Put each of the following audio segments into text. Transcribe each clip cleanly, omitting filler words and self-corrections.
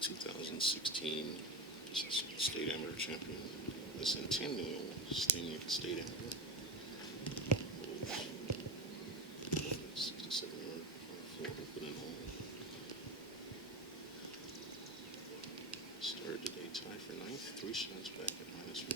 2016 state amateur champion, the Centennial state amateur. 67-yard par 4 opening hole. Started today tied for ninth, 3 shots back at -1.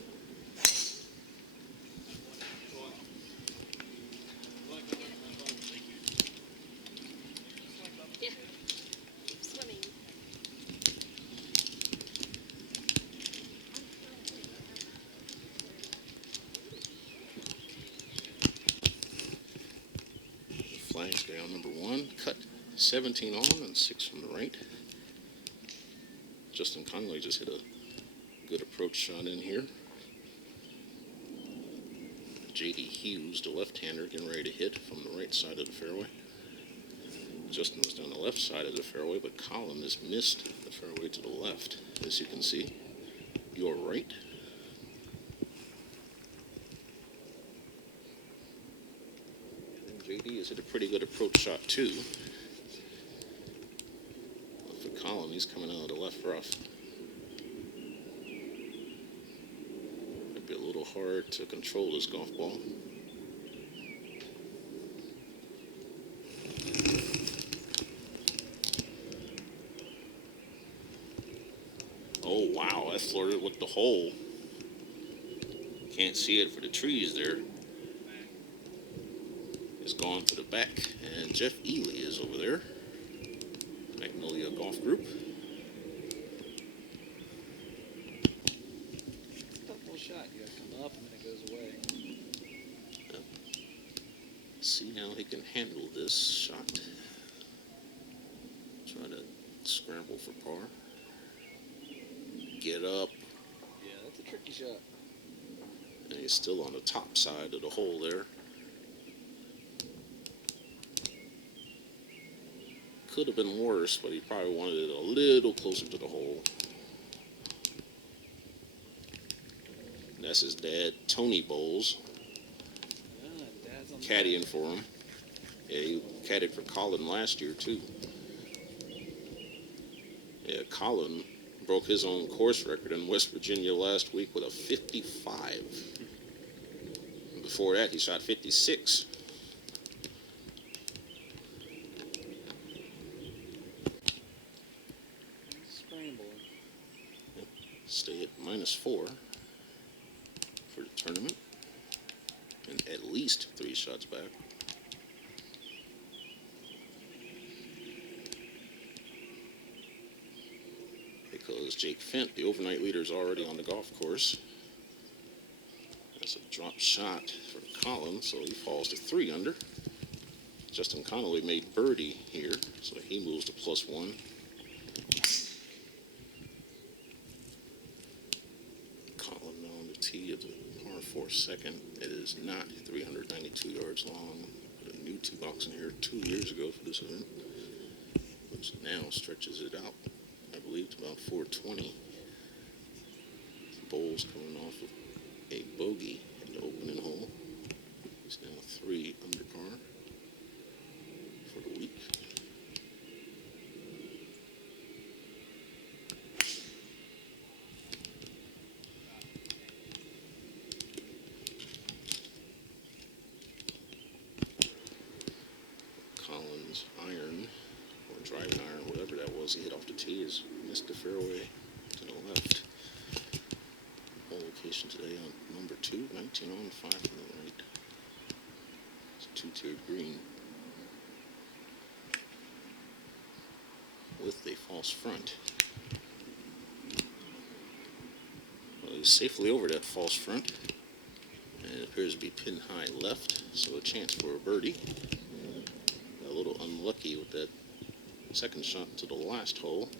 Flags down number 1, cut 17 on and 6 from the right. Justin Connelly just hit a good approach shot in here. J.D. Hughes, the left-hander, getting ready to hit from the right side of the fairway. Justin was down the left side of the fairway, but Colin has missed the fairway to the left, as you can see. Your right. JD has hit a pretty good approach shot too. But for Colin, he's coming out of the left rough. Might be a little hard to control this golf ball. Oh wow, that flirted with the hole. Can't see it for the trees there. Is gone to the back, and Jeff Ely is over there. Magnolia Golf Group. Tough shot. You gotta come up and then it goes away. Yep. See how he can handle this shot. Try to scramble for par. Get up. Yeah, that's a tricky shot. And he's still on the top side of the hole there. Could have been worse, but he probably wanted it a little closer to the hole. And that's his dad, Tony Bowles, caddying for him. Yeah, he caddied for Colin last year, too. Yeah, Colin broke his own course record in West Virginia last week with a 55. Before that, he shot 56. Stay at -4 for the tournament, and at least 3 shots back. Because Jake Fent, the overnight leader, is already on the golf course. That's a drop shot for Colin, so he falls to 3 under. Justin Connelly made birdie here, so he moves to +1. Of the par 4 second. It is not 392 yards long. Put a new tee box in here 2 years ago for this event, which now stretches it out, I believe, to about 420. Bowles coming off of a bogey in the opening hole. He's now 3 under par for the week. Iron, or driving iron, whatever that was, he hit off the tee, has missed the fairway to the left. Hole location today on number 2, 19 on, 5 from the right. It's a 2-tiered green with a false front. Well, he's safely over that false front, and it appears to be pin high left, so a chance for a birdie. A little unlucky with that second shot to the last hole.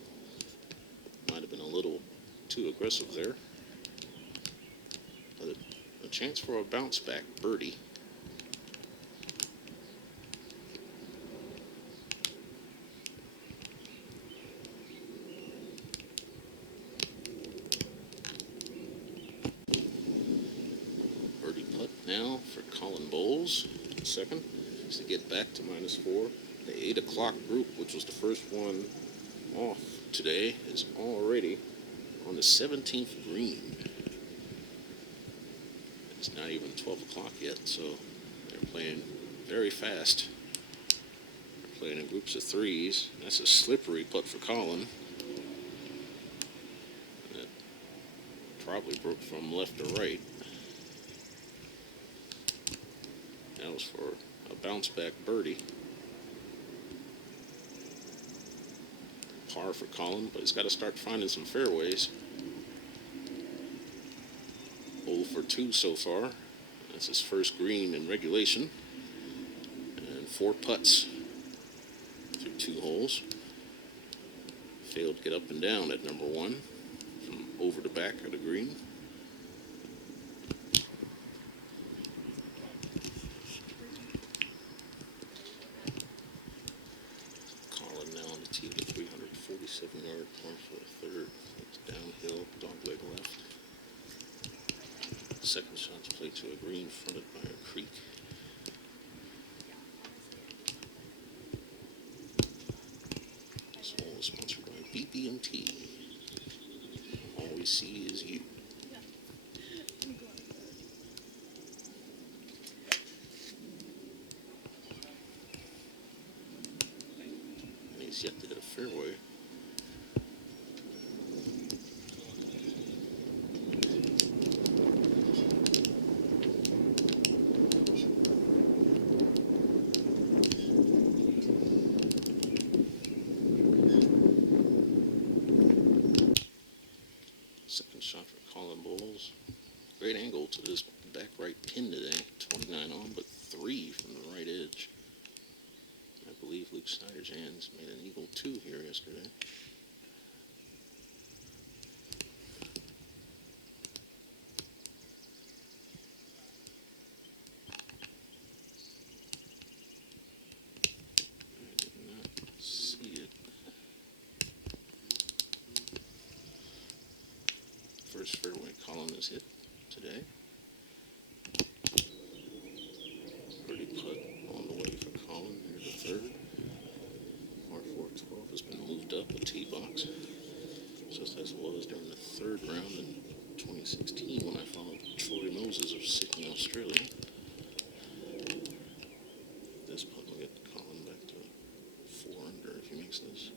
Might have been a little too aggressive there. But a chance for a bounce back birdie. Birdie putt now for Colin Bowles, second. To get back to -4. The 8 o'clock group, which was the first one off today is already on the 17th green. It's not even 12 o'clock yet, so they're playing very fast. They're playing in groups of threes. That's a slippery putt for Colin. That probably broke from left to right. That was for a bounce back birdie. Par for Colin, but he's got to start finding some fairways. 0 for 2 so far. That's his first green in regulation. And 4 putts through 2 holes. Failed to get up and down at number 1 from over to back of the green. Colin now on the tee with a 347-yard par for a third. It's downhill, dogleg left. Second shot's played to a green fronted by a creek. This hole is sponsored by BB&T. All we see is you. And he's yet to hit a fairway. Second shot for Colin Bowles. Great angle to this back right pin today. 29 on, but 3 from the right edge. I believe Luke Snyder-Jans made an eagle 2 here yesterday. I did not see it. First fairway Colin has hit today. Birdie putt on the way for Colin here the third. Par 412 has been moved up a tee box, just as it was during the third round in 2016 when I followed Troy Moses of Sydney, Australia. This putt will get Colin back to 4 under if he makes this.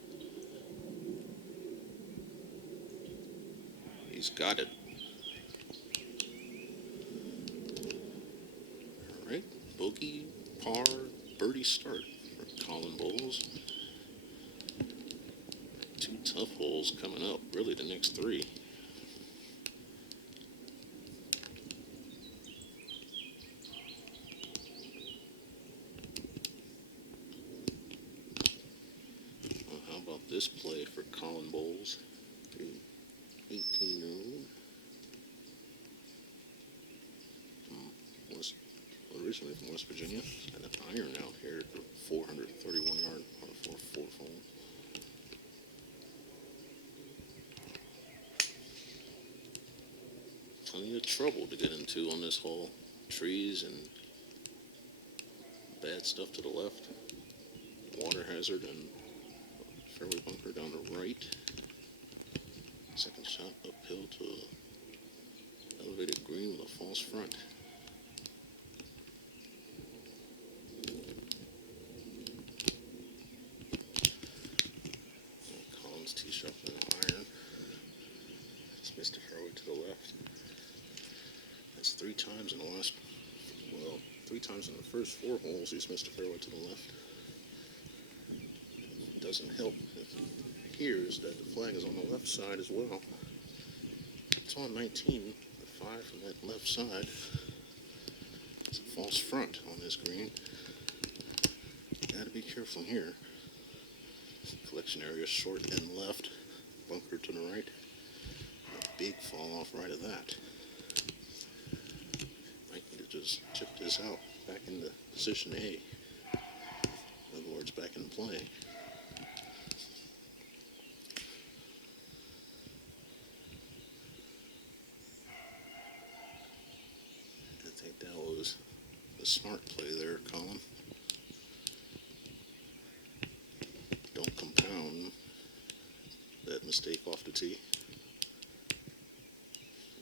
He's got it. All right, bogey, par, birdie start for Colin Bowles. 2 tough holes coming up, really the next 3. Well, how about this play for Colin Bowles? 18-year-old. Originally from West Virginia. He's got an iron out here at the 431-yard par 4 hole. Plenty of trouble to get into on this hole. Trees and bad stuff to the left. Water hazard and fairway bunker down the right. Second shot uphill to an elevated green with a false front. Colin's tee shot with an iron. It's missed a fairway to the left. That's 3 times in the last, 3 times in the first 4 holes he's missed a fairway to the left. It doesn't help if he hears that the flag is on the left side as well. It's on 19, the 5 from that left side. It's a false front on this green. Gotta be careful here. Collection area short and left, bunker to the right. A big fall off right of that. Might need to just chip this out back into position A. In other words, back in play. I think that was a smart play there, Colin. Don't compound. mistake off the tee.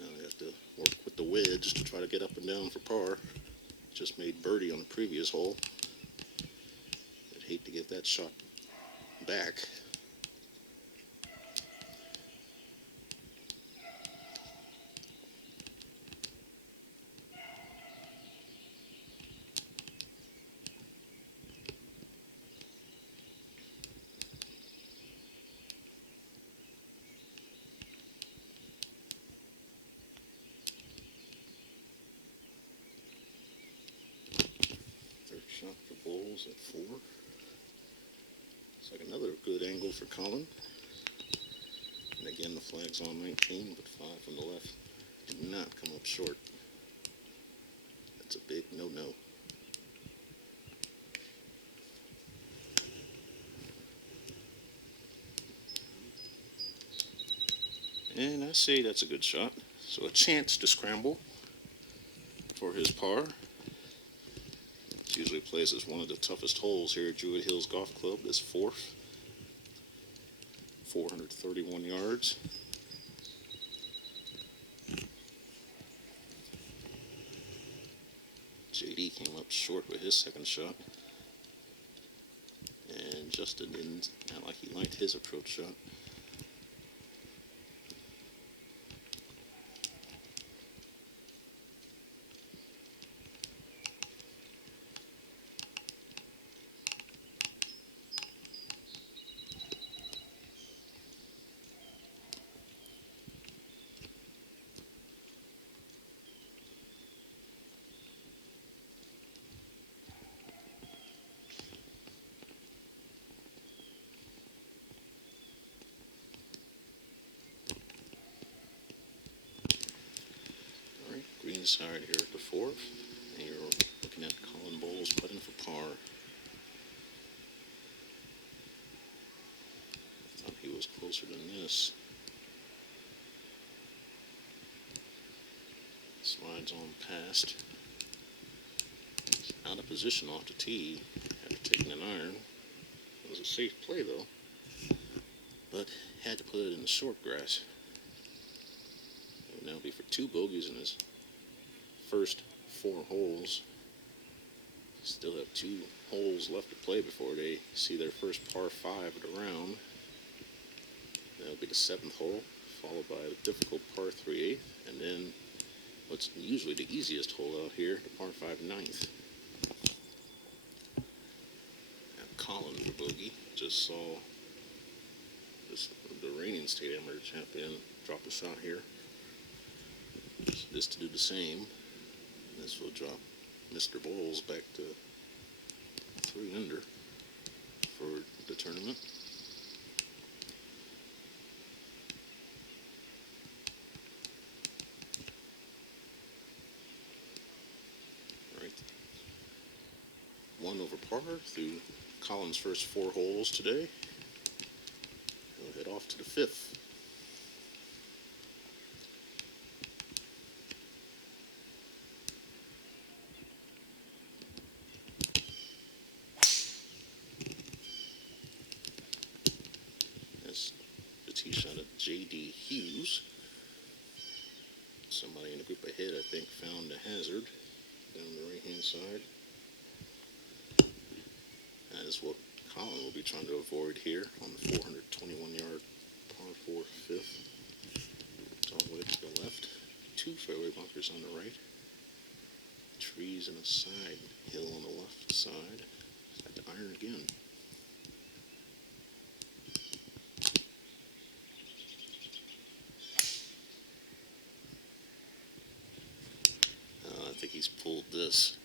Now they have to work with the wedge to try to get up and down for par. Just made birdie on the previous hole. I'd hate to give that shot back. Shot for Bowles at 4. Looks like another good angle for Colin. And again, the flag's on 19, but 5 from the left did not come up short. That's a big no-no. And I say that's a good shot. So a chance to scramble for his par. Usually plays as one of the toughest holes here at Druid Hills Golf Club. This 4th, 431 yards. JD came up short with his second shot, and Justin didn't act like he liked his approach shot. Green side here at the 4th, and you're looking at Colin Bowles putting for par. I thought he was closer than this. Slides on past. He's out of position off the tee after taking an iron. It was a safe play though, but had to put it in the short grass. It would now be for 2 bogeys in his first 4 holes. Still have 2 holes left to play before they see their first par 5 of the round. That'll be the 7th hole, followed by a difficult par 3/8, and then what's usually the easiest hole out here, the par 5 9th. Now Colin for bogey. Just saw the reigning state amateur champion drop a shot here. So this to do the same. This will drop Mr. Bowles back to 3 under for the tournament. Right. 1 over par through Colin's first 4 holes today. He'll head off to the 5th. Tee shot at J.D. Hughes. Somebody in the group ahead, I think, found the hazard down the right-hand side. That is what Colin will be trying to avoid here on the 421-yard par 4 5th. Dogwood to the left. 2 fairway bunkers on the right. Trees and a side hill on the left side. Had to iron again. I think he's pulled this.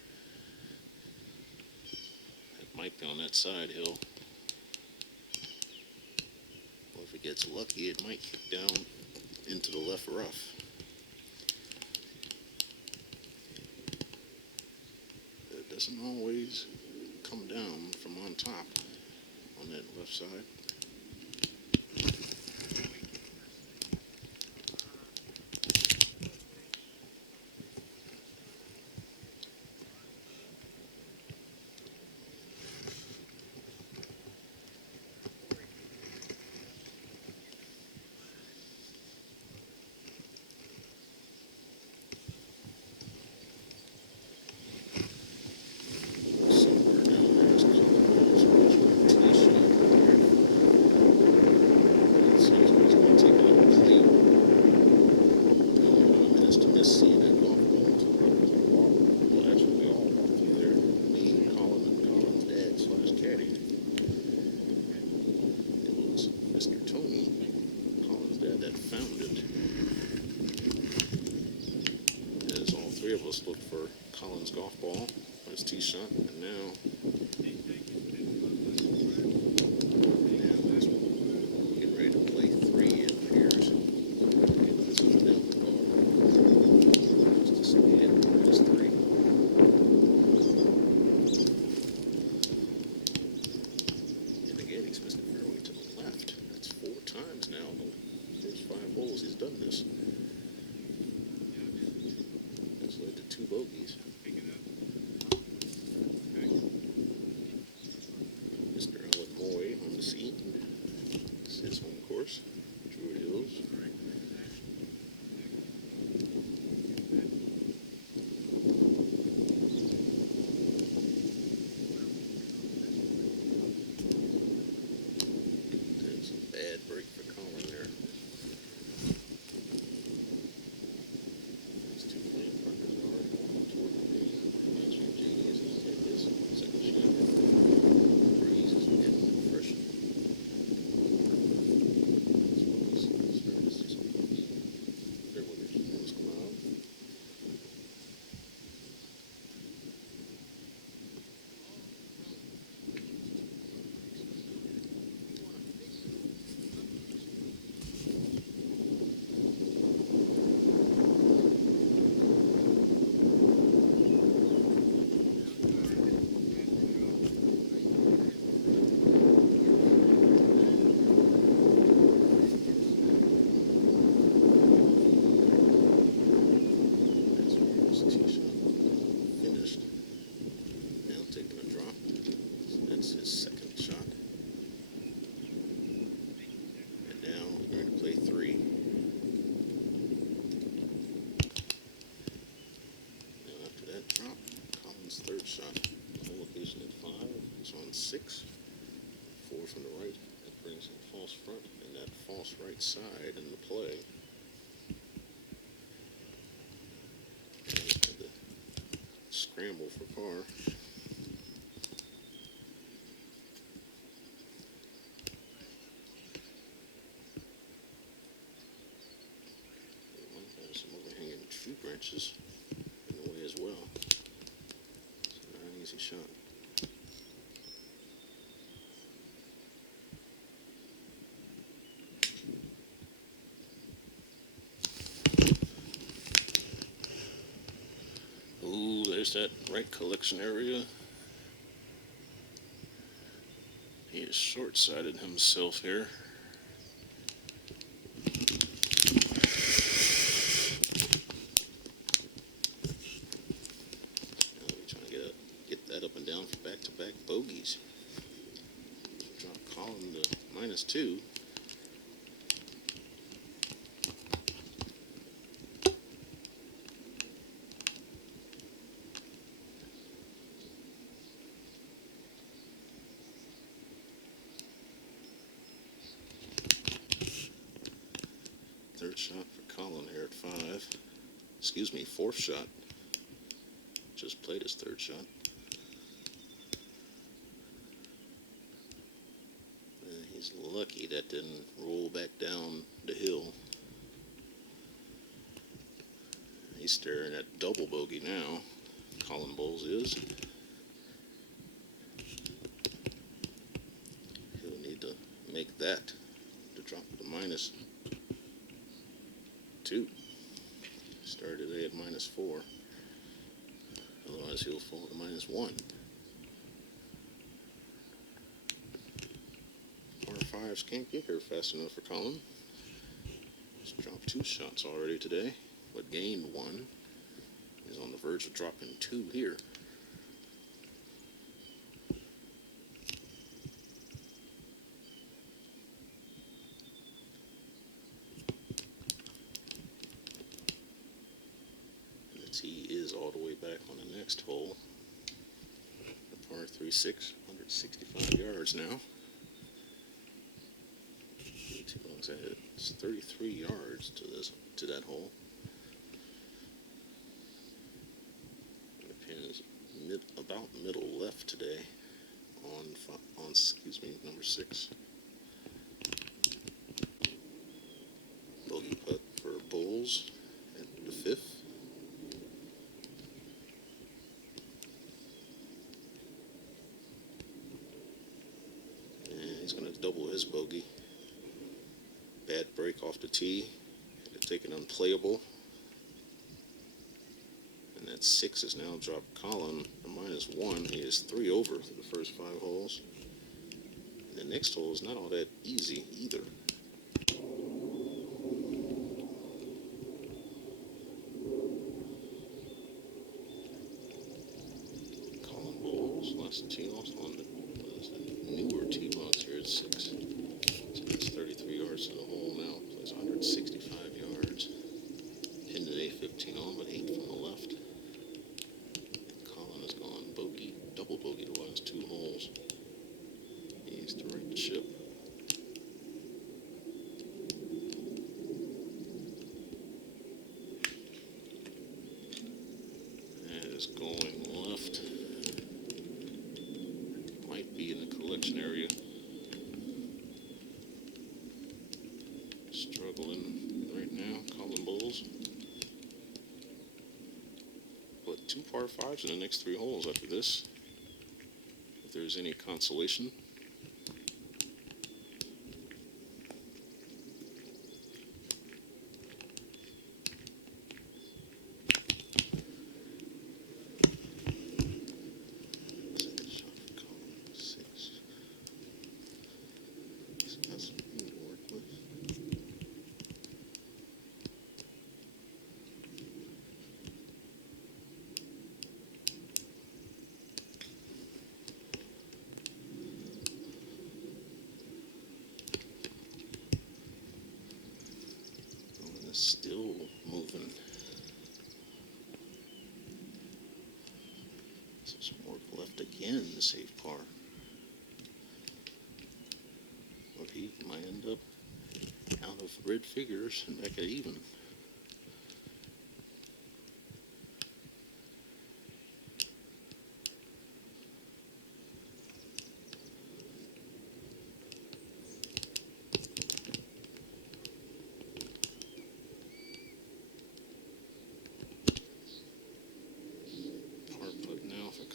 It might be on that side hill. Well, if it gets lucky, it might kick down into the left rough. It doesn't always come down from on top on that left side. last look for Colin's golf ball on his tee shot, and now he's getting ready to play 3, it appears. Getting this one down the bar. Just a hit, minus 3. And again, he's missing the fairway to the left. That's 4 times now. In the first 5 holes he's done this. That's led to 2 bogeys. Mr. Al-B-FORE on the scene. This is his home course, Druid Hills. That's a bad break for Colin there. These 2 playing partners are already walking toward the green. Answering Jamie as he hit his second shot. Breeze is getting fresh. As well as starting to see some fairway balls come out. That's where his tee shot finished. Now taking a drop. So that's his second shot. And now we're going to play 3. Now after that drop, Colin's third shot. Home location at 5. He's on 6. 4 from the right. That brings him false front and that false right side in the play. And he's got the scramble for par. He might have some overhanging tree branches in the way as well. It's not an easy shot. Ooh, there's that right collection area. He is short-sighted himself here. Now we're trying to get that up and down for back-to-back bogeys. Drop Colin to -2. Third shot for Colin here at 5. Excuse me, 4th shot. Just played his 3rd shot. He's lucky that didn't roll back down the hill. He's staring at double bogey now. Colin Bowles is. He'll need to make that to drop to -2. Started today at -4. Otherwise he'll fall to -1. Par 5s can't get here fast enough for Colin. He's dropped 2 shots already today, but gained 1. He's on the verge of dropping 2 here. And the tee is all the way back on the next hole. The par 3-6, 165 yards now. Too long as it's 33 yards to that hole. And the pin is about middle left today on number 6. Bogey putt for Bowles at the 5th. double his bogey. Bad break off the tee. Had to take an unplayable. And that 6 has now dropped Colin a -1. He is 3 over through the first 5 holes. And the next hole is not all that easy either. Colin bowls, last tee off on the newer tee box here at 6. So that's 33 yards to the hole now. Plays 165 yards. Pinned at A15 on, but 8 from the left. Colin has gone bogey, double bogey the last 2 holes. He's to right the ship. That is going left. Might be in the collection area. Struggling right now, Colin bowls. But 2 par 5s in the next 3 holes after this. If there's any consolation. Second shot for Colin, 6. He's got some room to work with. Still moving. So some work left again to save par. But he might end up out of red figures and back at even.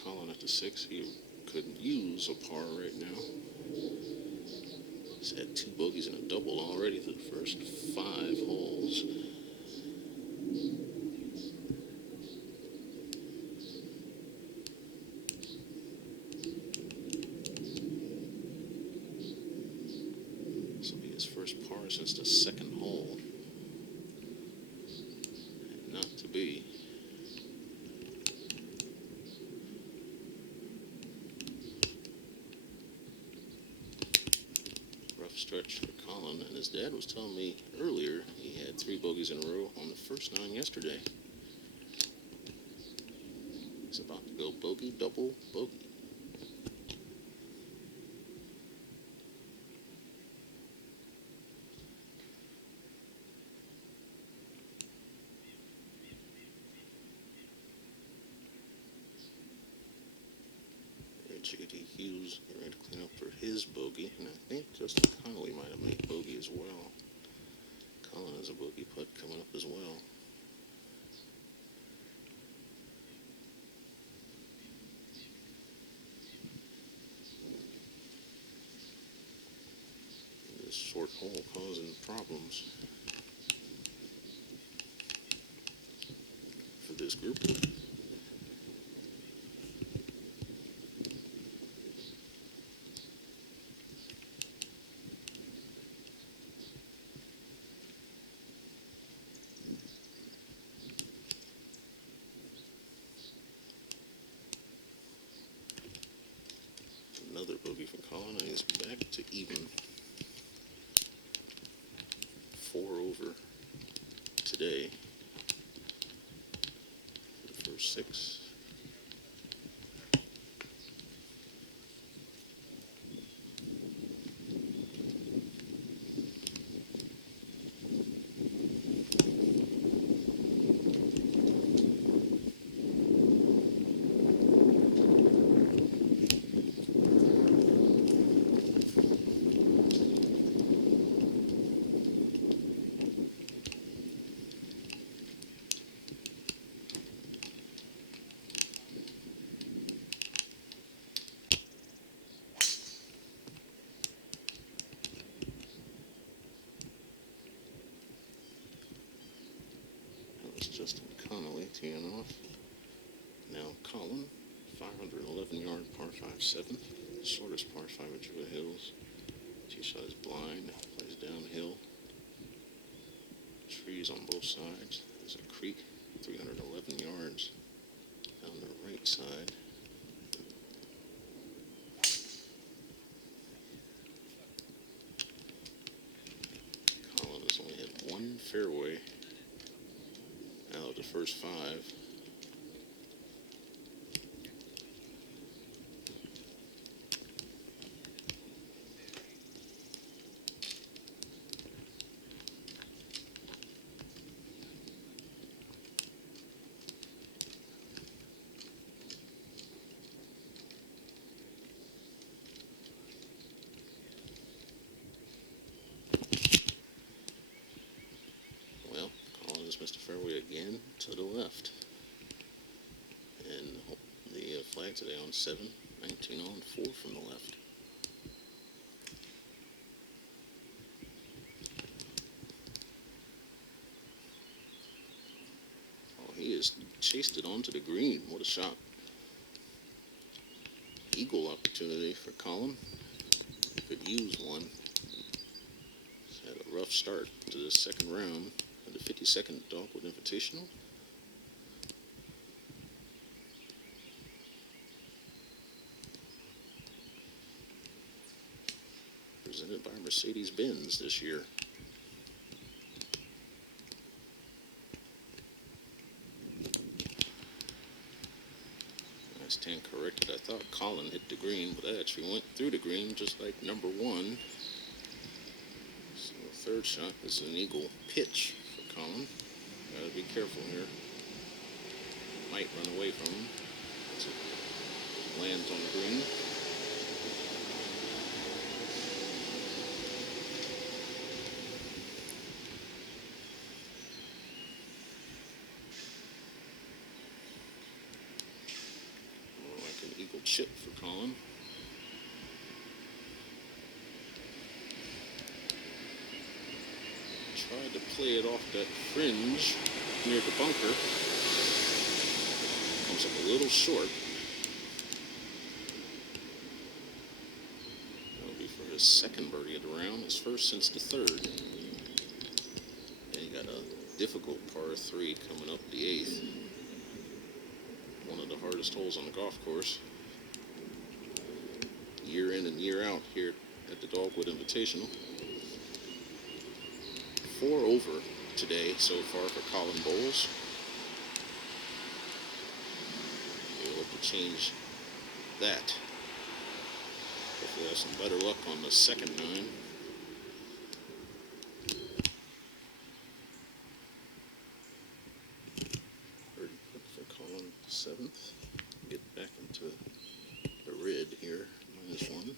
Colin at the 6, he could use a par right now. He's had 2 bogeys and a double already through the first 5 holes. This will be his first par since the 2nd hole. And not to be. Stretch for Colin, and his dad was telling me earlier he had 3 bogeys in a row on the first 9 yesterday. He's about to go bogey, double, bogey. J.D. Hughes getting ready to clean up for his bogey, and I think Justin Connelly might have made bogey as well. Colin has a bogey putt coming up as well. This short hole causing problems for this group. Another bogey for Colin, and he's back to even. 4 over today for the first 6. Justin Connelly teeing off. Now Colin, 511-yard par 5/7, shortest par 5 at Druid Hills. Tee shot is blind, plays downhill. Trees on both sides. There's a creek, 311 yards down the right side. Colin has only hit one fairway out of the first 5. Well, Colin has missed a fairway again to the left. And the flag today on 7, 19 on 4 from the left. Oh, he has chased it onto the green. What a shot. Eagle opportunity for Colin. Could use one. He's had a rough start to the second round of the 52nd Dogwood Invitational. Presented by Mercedes-Benz this year. I stand corrected. I thought Colin hit the green, but I actually went through the green just like number 1. So the third shot is an eagle pitch for Colin. Gotta be careful here. Might run away from him. As it lands on the green. Eagle chip for Colin. Tried to play it off that fringe near the bunker. Comes up a little short. That'll be for his second birdie of the round, his first since the third. And he got a difficult par 3 coming up the 8th. One of the hardest holes on the golf course. Year in and year out here at the Dogwood Invitational. 4 over today so far for Colin Bowles. We'll hope to change that. Hopefully have some better luck on the second 9. Birdie putt for Colin, 7th. Get back into the red here. -1.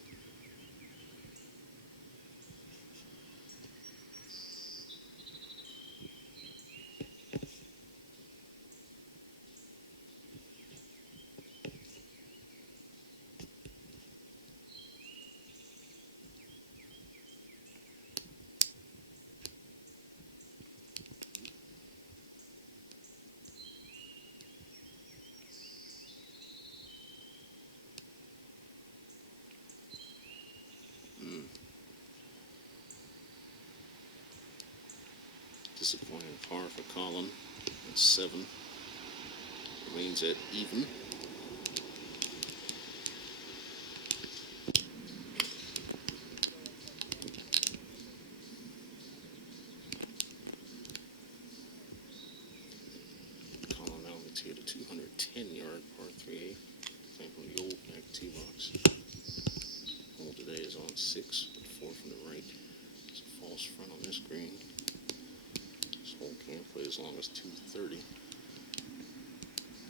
Disappointing par for Colin. That's 7. Remains at even. Colin now gets here to 210-yard par 3A. Playing from the old back tee box. Hole today is on 6, with 4 from the right. It's a false front on this green. Hole can't play as long as 230.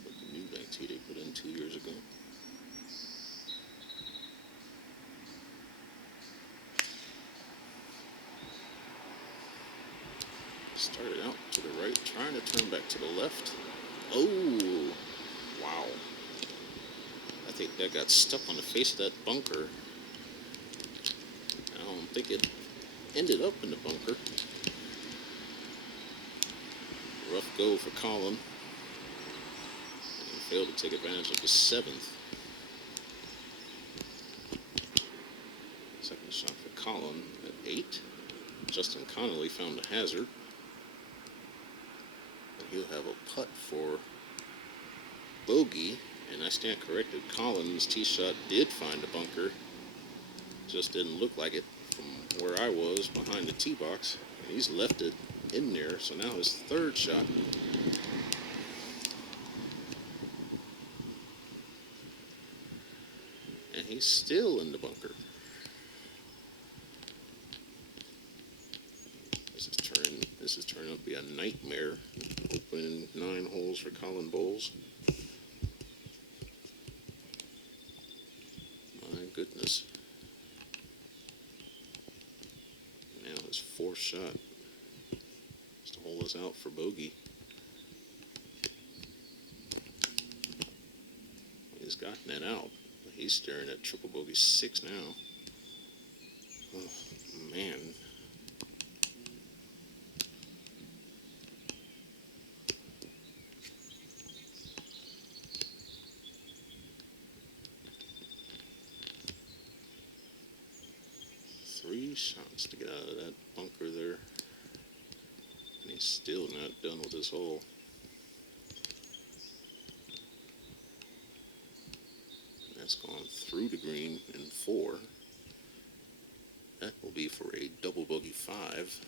But the new bank tee they put in 2 years ago. Started out to the right, trying to turn back to the left. Oh, wow. I think that got stuck on the face of that bunker. I don't think it ended up in the bunker. rough go for Colin. And he failed to take advantage of the 7th. Second shot for Colin at 8. Justin Connelly found a hazard. And he'll have a putt for bogey. And I stand corrected. Colin's tee shot did find a bunker. Just didn't look like it from where I was behind the tee box. And he's left it in there. So now his 3rd shot. And he's still in the bunker. This is turning out to be a nightmare. Opening 9 holes for Colin Bowles. My goodness. Now his 4th shot. Just to hold us out for bogey. He's gotten that out. He's staring at triple bogey 6 now. Oh, man. Three shots to get out of that bunker there. And he's still not done with this hole. That's gone through the green in 4. That will be for a double bogey 5.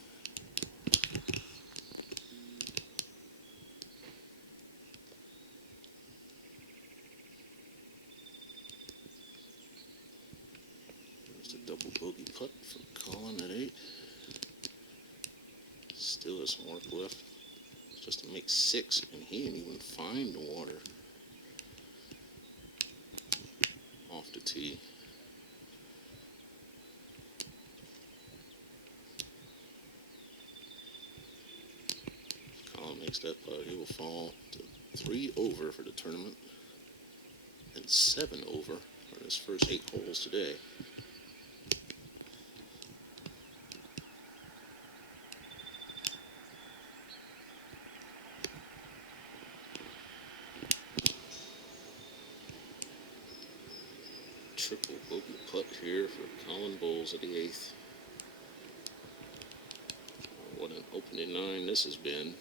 There's a double bogey putt from Colin at 8. Still has some work left just to make 6, and he didn't even find the water off the tee. Colin makes that putt. He will fall to 3 over for the tournament and 7 over on his first 8 holes today. Triple bogey putt here for Colin Bowles at the 8th. What an opening 9 this has been.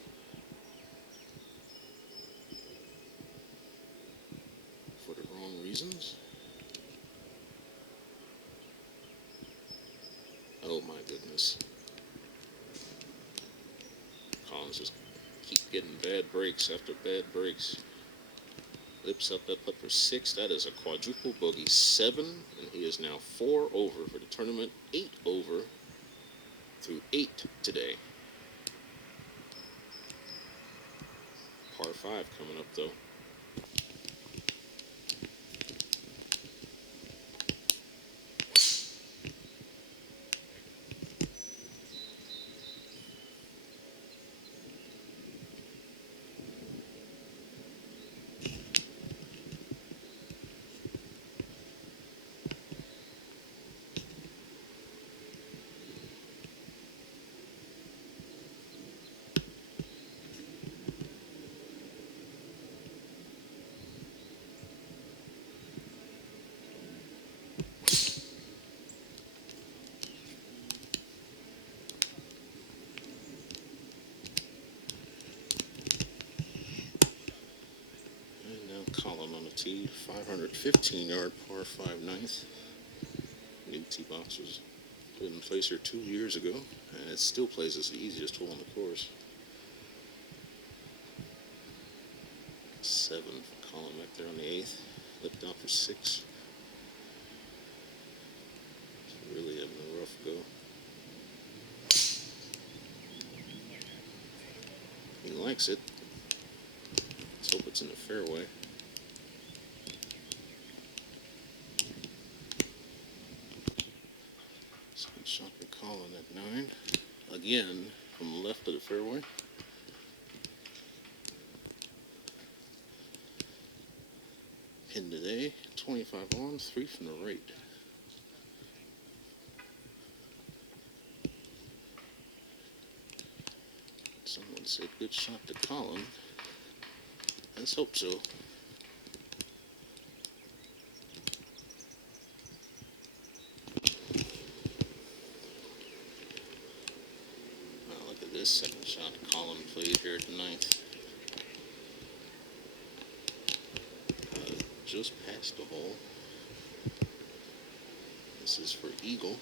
For the wrong reasons. Oh my goodness. Colin's just keep getting bad breaks after bad breaks. Lips up that putt for 6. That is a quadruple bogey 7, and he is now 4 over for the tournament, 8 over through 8 today. Par 5 coming up though. Colin on the tee, 515-yard par 5 9th. New tee box was put in place here 2 years ago, and it still plays as the easiest hole on the course. 7 for Colin back there on the 8th, lipped out for 6. Really having a rough go. He likes it. Let's hope it's in the fairway. Second shot for Colin at 9. Again, from the left of the fairway. Pin today, 25 on, 3 from the right. Someone said good shot to Colin. Let's hope so. Look at this second shot Colin played here at the ninth. Just past the hole. This is for eagle.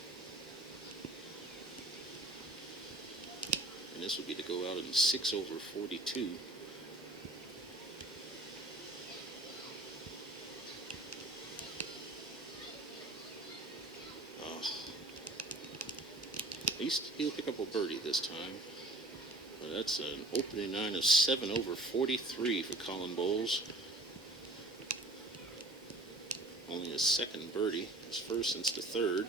And this would be to go out in 6 over 42. At least he'll pick up a birdie this time. But that's an opening 9 of 7 over 43 for Colin Bowles. Only his second birdie, his first since the third.